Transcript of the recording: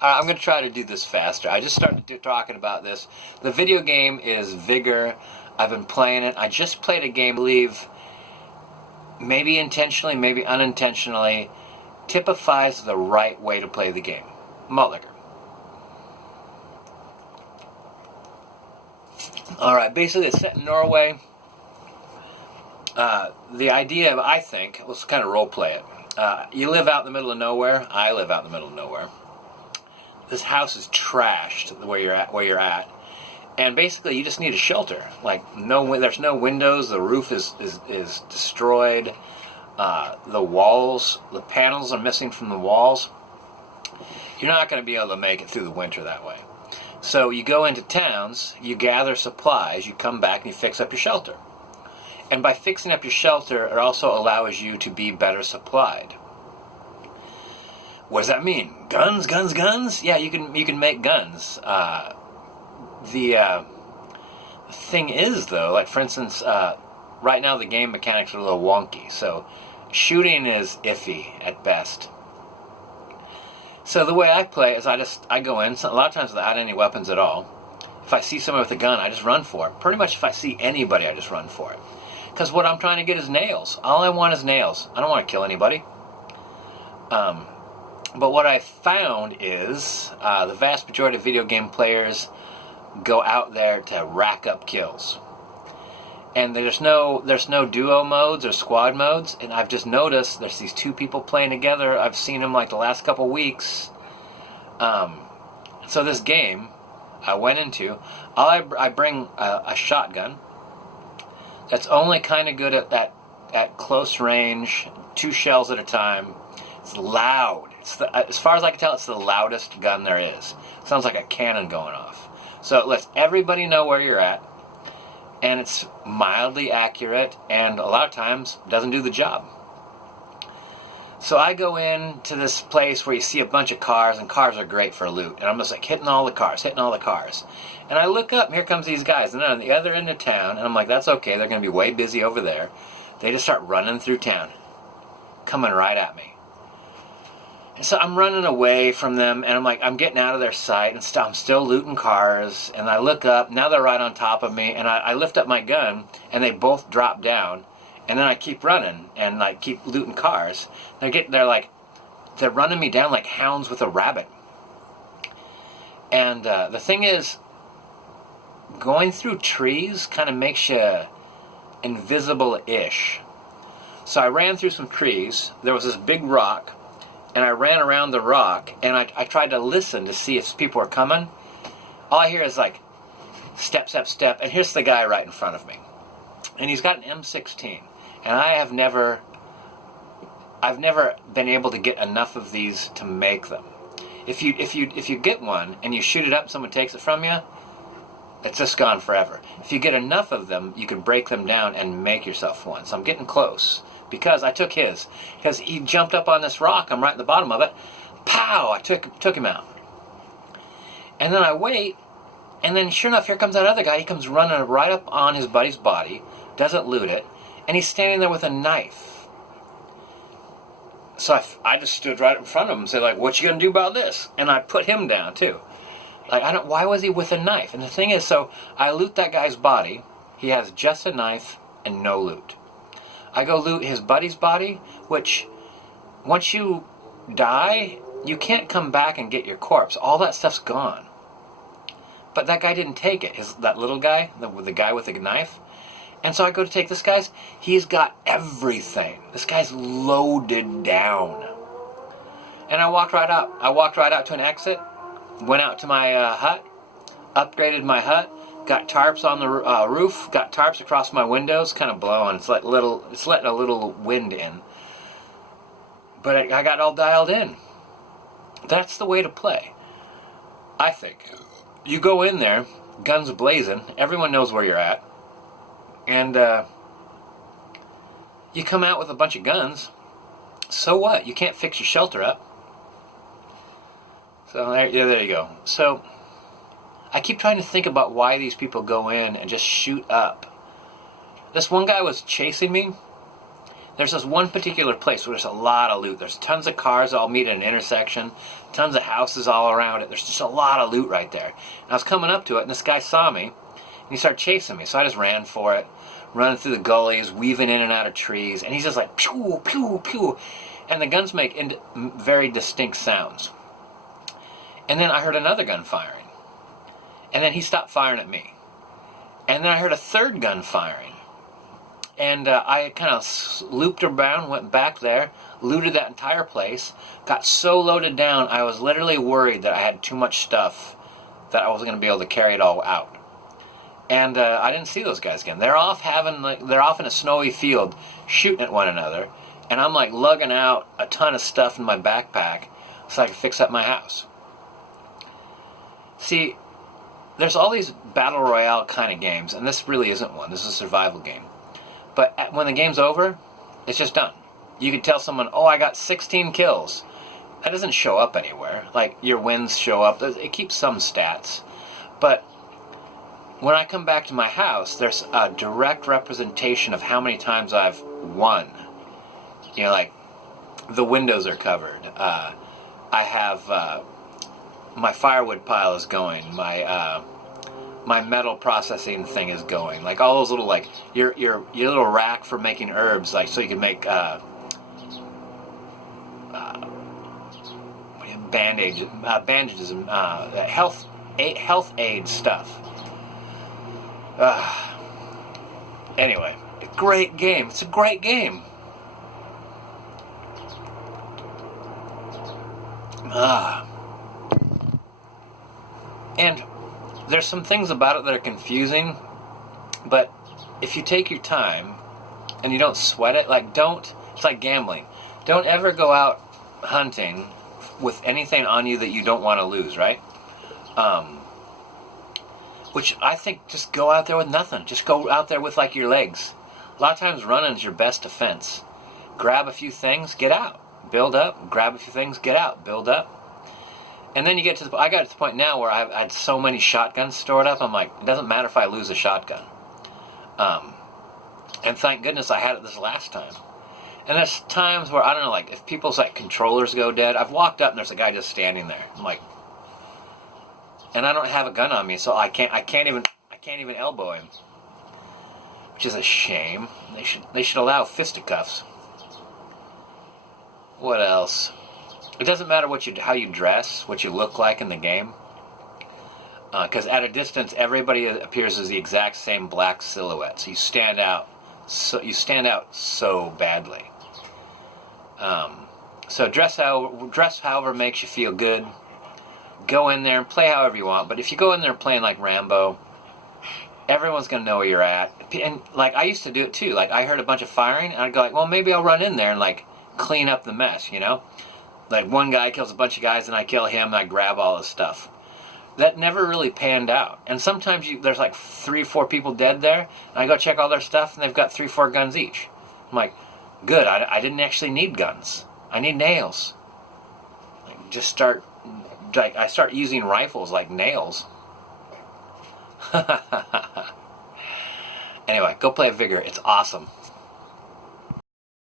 I'm going to try to do this faster. I just started talking about this. The video game is Vigor. I've been playing it. I just played a game, I believe, maybe intentionally, maybe unintentionally, typifies the right way to play the game. Malt liquor. Alright, basically it's set in Norway. The idea of, I think, let's kind of role play it. You live out in the middle of nowhere. I live out in the middle of nowhere. This house is trashed where you're at. And basically you just need a shelter. Like, there's no windows, the roof is destroyed. The walls, the panels are missing from the walls. You're not going to be able to make it through the winter that way. So you go into towns, you gather supplies, you come back and you fix up your shelter. And by fixing up your shelter, it also allows you to be better supplied. What does that mean? Guns, guns, guns? Yeah, you can make guns. The thing is, though, like for instance, right now the game mechanics are a little wonky, so shooting is iffy at best. So the way I play is I go in, a lot of times without any weapons at all. If I see someone with a gun, I just run for it. Pretty much if I see anybody, I just run for it. Because what I'm trying to get is nails. All I want is nails. I don't want to kill anybody. But what I found is the vast majority of video game players go out there to rack up kills. And there's no duo modes or squad modes, and I've just noticed there's these two people playing together. I've seen them like the last couple weeks. So this game I went into, I bring a shotgun that's only kind of good at close range, 2 shells at a time. It's loud. As far as I can tell, it's the loudest gun there is. It sounds like a cannon going off. So it lets everybody know where you're at. And it's mildly accurate, and a lot of times doesn't do the job. So I go into this place where you see a bunch of cars, and cars are great for loot. And I'm just like hitting all the cars. And I look up, and here comes these guys, and they're on the other end of town, and I'm like, that's okay, they're going to be way busy over there. They just start running through town, coming right at me. And so I'm running away from them, and I'm getting out of their sight, and I'm still looting cars, and I look up, now they're right on top of me, and I lift up my gun, and they both drop down, and then I keep running, and like keep looting cars. They're running me down like hounds with a rabbit. And the thing is, going through trees kind of makes you invisible-ish. So I ran through some trees, there was this big rock, and I ran around the rock, and I tried to listen to see if people are coming. All I hear is like, step, step, step, and here's the guy right in front of me. And he's got an M16, and I've never been able to get enough of these to make them. If you get one, and you shoot it up and someone takes it from you, it's just gone forever. If you get enough of them, you can break them down and make yourself one. So I'm getting close. Because I took his. Because he jumped up on this rock. I'm right at the bottom of it. Pow! I took him out. And then I wait. And then sure enough, here comes that other guy. He comes running right up on his buddy's body. Doesn't loot it. And he's standing there with a knife. So I just stood right in front of him and said, like, what you going to do about this? And I put him down, too. Like, why was he with a knife? And the thing is, so I loot that guy's body. He has just a knife and no loot. I go loot his buddy's body, which, once you die, you can't come back and get your corpse. All that stuff's gone. But that guy didn't take it. That little guy, the guy with the knife. And so I go to take this guy's. He's got everything. This guy's loaded down. And I walked right out. I walked right out to an exit, went out to my hut, upgraded my hut, got tarps on the roof, got tarps across my windows, kind of blowing. It's letting a little wind in. But I got all dialed in. That's the way to play, I think. You go in there, guns blazing, everyone knows where you're at, and you come out with a bunch of guns. So what? You can't fix your shelter up. So there you go. So I keep trying to think about why these people go in and just shoot up. This one guy was chasing me. there's this one particular place where there's a lot of loot. There's tons of cars all meet at an intersection, tons of houses all around it. There's just a lot of loot right there. And I was coming up to it, and this guy saw me, and he started chasing me. So I just ran for it, running through the gullies, weaving in and out of trees, and he's just like, pew, pew, pew. And the guns make very distinct sounds. And then I heard another gun firing. And then he stopped firing at me. And then I heard a third gun firing. And I kind of looped around, went back there, looted that entire place, got so loaded down, I was literally worried that I had too much stuff that I wasn't going to be able to carry it all out. And I didn't see those guys again. They're off in a snowy field shooting at one another, and I'm like lugging out a ton of stuff in my backpack so I can fix up my house. See, there's all these battle royale kind of games, and this really isn't one. This is a survival game. But when the game's over, it's just done. You can tell someone, oh, I got 16 kills. That doesn't show up anywhere. Like, your wins show up. It keeps some stats. But when I come back to my house, there's a direct representation of how many times I've won. You know, like, the windows are covered. I have, my firewood pile is going. My metal processing thing is going. Like all those little, like your little rack for making herbs, like so you can make bandages and health aid stuff. Anyway, great game. It's a great game. And there's some things about it that are confusing, but if you take your time and you don't sweat it, it's like gambling. Don't ever go out hunting with anything on you that you don't want to lose, right? Which I think just go out there with nothing. Just go out there with like your legs. A lot of times running's your best defense. Grab a few things, get out. Build up, grab a few things, get out, build up. And then I got to the point now where I had so many shotguns stored up, I'm like, it doesn't matter if I lose a shotgun. And thank goodness I had it this last time. And there's times where, I don't know, like, if people's, like, controllers go dead, I've walked up and there's a guy just standing there. I'm like, and I don't have a gun on me, so I can't even elbow him. Which is a shame. They should allow fisticuffs. What else? It doesn't matter how you dress, what you look like in the game, because at a distance, everybody appears as the exact same black silhouette. So you stand out. So badly. So dress however makes you feel good. Go in there and play however you want. But if you go in there playing like Rambo, everyone's gonna know where you're at. And like I used to do it too. Like I heard a bunch of firing, and I'd go like, well, maybe I'll run in there and like clean up the mess, you know. Like one guy kills a bunch of guys and I kill him and I grab all his stuff. That never really panned out. And sometimes there's like 3 or 4 people dead there, and I go check all their stuff and they've got 3 or 4 guns each. I'm like, good, I didn't actually need guns. I need nails. I start using rifles like nails. Anyway, go play Vigor. It's awesome.